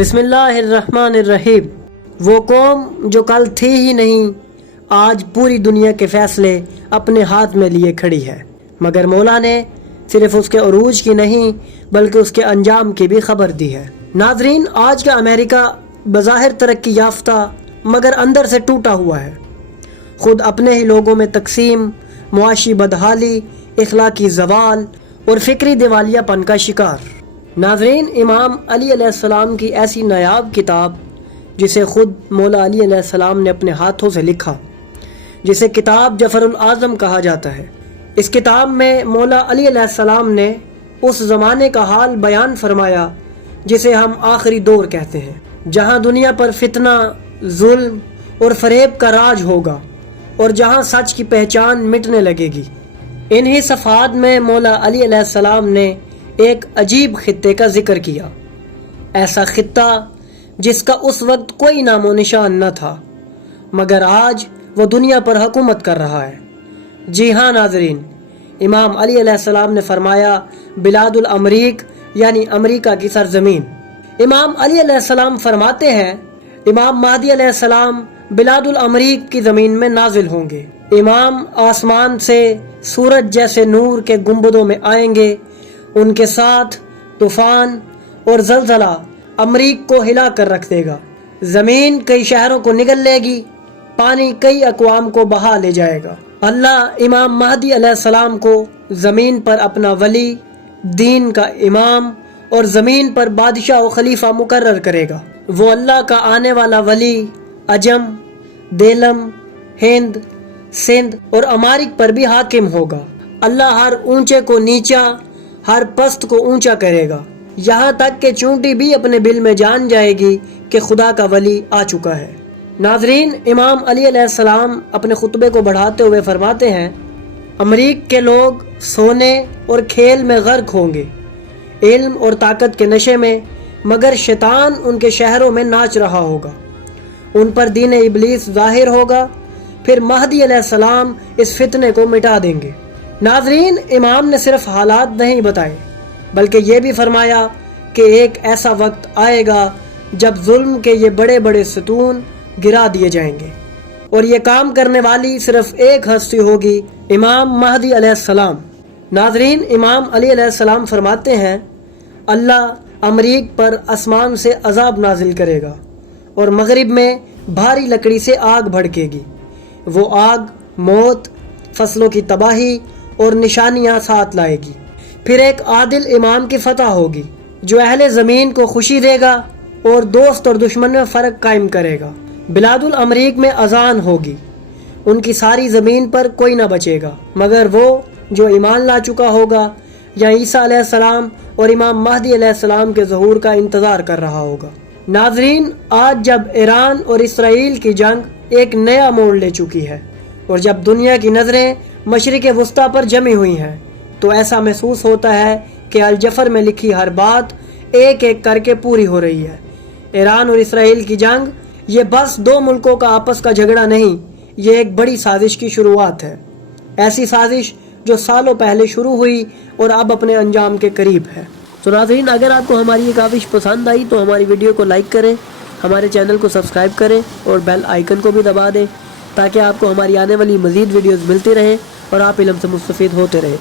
بسم اللہ الرحمن الرحیم۔ وہ قوم جو کل تھی ہی نہیں، آج پوری دنیا کے فیصلے اپنے ہاتھ میں لیے کھڑی ہے، مگر مولا نے صرف اس کے عروج کی نہیں بلکہ اس کے انجام کی بھی خبر دی ہے۔ ناظرین، آج کا امریکہ بظاہر ترقی یافتہ مگر اندر سے ٹوٹا ہوا ہے، خود اپنے ہی لوگوں میں تقسیم، معاشی بدحالی، اخلاقی زوال اور فکری دیوالیہ پن کا شکار۔ ناظرین، امام علی علیہ السلام کی ایسی نایاب کتاب جسے خود مولا علی علیہ السلام نے اپنے ہاتھوں سے لکھا، جسے کتاب جعفر الاعظم کہا جاتا ہے، اس کتاب میں مولا علی علیہ السلام نے اس زمانے کا حال بیان فرمایا جسے ہم آخری دور کہتے ہیں، جہاں دنیا پر فتنہ، ظلم اور فریب کا راج ہوگا اور جہاں سچ کی پہچان مٹنے لگے گی۔ انہی صفحات میں مولا علی علیہ السلام نے ایک عجیب خطے کا ذکر کیا، ایسا خطہ جس کا اس وقت کوئی نام و نشان نہ تھا، مگر آج وہ دنیا پر حکومت کر رہا ہے۔ جی ہاں ناظرین، امام علی علیہ السلام نے فرمایا بلاد الامریک، یعنی امریکہ کی سرزمین۔ امام علی علیہ السلام فرماتے ہیں امام مہدی علیہ السلام بلاد الامریک کی زمین میں نازل ہوں گے۔ امام آسمان سے سورج جیسے نور کے گنبدوں میں آئیں گے، ان کے ساتھ طوفان اور زلزلہ امریک کو ہلا کر رکھ دے گا، زمین کئی شہروں کو نگل لے گی، پانی کئی اقوام کو بہا لے جائے گا۔ اللہ امام مہدی علیہ السلام کو زمین پر اپنا ولی، دین کا امام اور زمین پر بادشاہ و خلیفہ مقرر کرے گا۔ وہ اللہ کا آنے والا ولی عجم، دیلم، ہند، سندھ اور امارک پر بھی حاکم ہوگا۔ اللہ ہر اونچے کو نیچا، ہر پست کو اونچا کرے گا، یہاں تک کہ چونٹی بھی اپنے بل میں جان جائے گی کہ خدا کا ولی آ چکا ہے۔ ناظرین، امام علی علیہ السلام اپنے خطبے کو بڑھاتے ہوئے فرماتے ہیں امریک کے لوگ سونے اور کھیل میں غرق ہوں گے، علم اور طاقت کے نشے میں، مگر شیطان ان کے شہروں میں ناچ رہا ہوگا، ان پر دین ابلیس ظاہر ہوگا، پھر مہدی علیہ السلام اس فتنے کو مٹا دیں گے۔ ناظرین، امام نے صرف حالات نہیں بتائے بلکہ یہ بھی فرمایا کہ ایک ایسا وقت آئے گا جب ظلم کے یہ بڑے بڑے ستون گرا دیے جائیں گے، اور یہ کام کرنے والی صرف ایک ہستی ہوگی، امام مہدی علیہ السلام۔ ناظرین، امام علی علیہ السلام فرماتے ہیں اللہ امریک پر آسمان سے عذاب نازل کرے گا اور مغرب میں بھاری لکڑی سے آگ بھڑکے گی، وہ آگ موت، فصلوں کی تباہی اور نشانیاں ساتھ لائے گی۔ پھر ایک عادل امام کی فتح ہوگی جو اہل زمین کو خوشی دے گا اور دوست اور دشمن میں فرق قائم کرے گا۔ بلاد الامریک میں اذان ہوگی، ان کی ساری زمین پر کوئی نہ بچے گا مگر وہ جو ایمان لا چکا ہوگا یا عیسیٰ علیہ السلام اور امام مہدی علیہ السلام کے ظہور کا انتظار کر رہا ہوگا۔ ناظرین، آج جب ایران اور اسرائیل کی جنگ ایک نیا موڑ لے چکی ہے اور جب دنیا کی نظریں مشرق وسطیٰ پر جمی ہوئی ہیں، تو ایسا محسوس ہوتا ہے کہ الجفر میں لکھی ہر بات ایک ایک کر کے پوری ہو رہی ہے۔ ایران اور اسرائیل کی جنگ یہ بس دو ملکوں کا آپس کا جھگڑا نہیں، یہ ایک بڑی سازش کی شروعات ہے، ایسی سازش جو سالوں پہلے شروع ہوئی اور اب اپنے انجام کے قریب ہے۔ تو ناظرین، اگر آپ کو ہماری یہ کاوش پسند آئی تو ہماری ویڈیو کو لائک کریں، ہمارے چینل کو سبسکرائب کریں اور بیل آئیکن کو بھی دبا دیں تاکہ آپ کو ہماری آنے والی مزید ویڈیوز ملتی رہیں اور آپ علم سے مستفید ہوتے رہیں۔